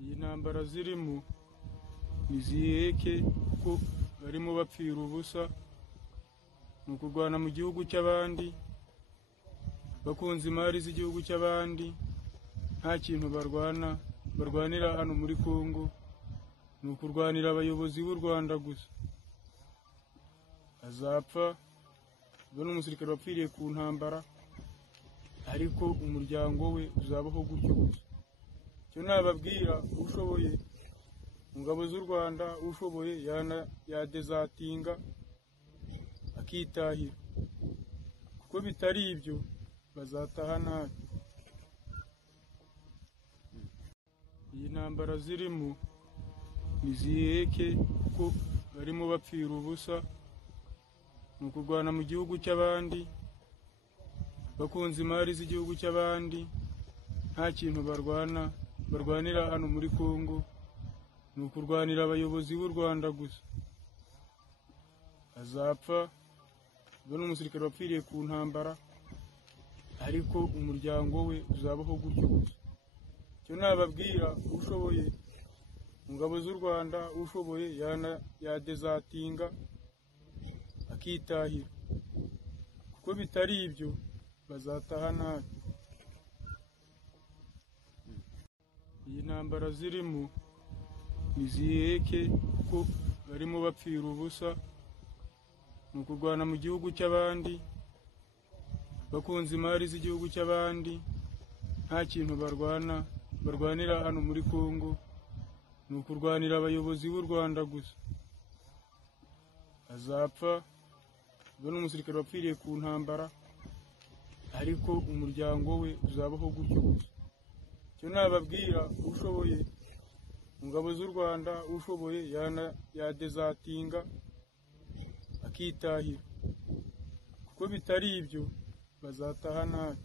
iyi ntambara zirimo niziheke kuko barimo bapfira ubusa mu kurwana mu gihugu cy'abandi bakunze imari z'igihugu cy'abandi nta kintu barwanira hano muri Kongo ni ukurwanira abayobozi b'u Rwanda gusa azapfa bano umusirikare wapfiriye ku ntambara ariko umuryango we uzabaho gutyo gusa cyo nababwira ushoboye ingabo z'u Rwanda ushoboye yadezatinga akitahira kuko bitari ibyo bazataha nabi iyi ntambara zirimo niziheke kuko barimo bapfira ubusa mu kurwana mu gihugu cy'abandi bakunze imari z'igihugu cy'abandi nta kintu barwanira hano muri Kongo ni ukurwanira abayobozi b'u Rwanda gusa azapfa bano umusirikare wapfiriye ku ntambara ariko umuryango we uzabaho gutyo gusa cyo nababwira ushoboye ingabo z'u Rwanda ushoboye yadezatinga akitahira kuko bitari ibyo bazataha nabi iyi ntambara zirimo niziheke kuko barimo bapfira ubusa mu kurwana mu gihugu cy'abandi bakunze imari z'igihugu cy'abandi nta kintu barwanira hano muri Kongo ni ukurwanira abayobozi b'u Rwanda gusa azapfa bano umusirikare wapfiriye ku ntambara ariko umuryango we uzabaho gutyo gusa cyo nababwira ushoboye ingabo z'u Rwanda ushoboye yadezatinga akitahira kuko bitari ibyo bazataha nabi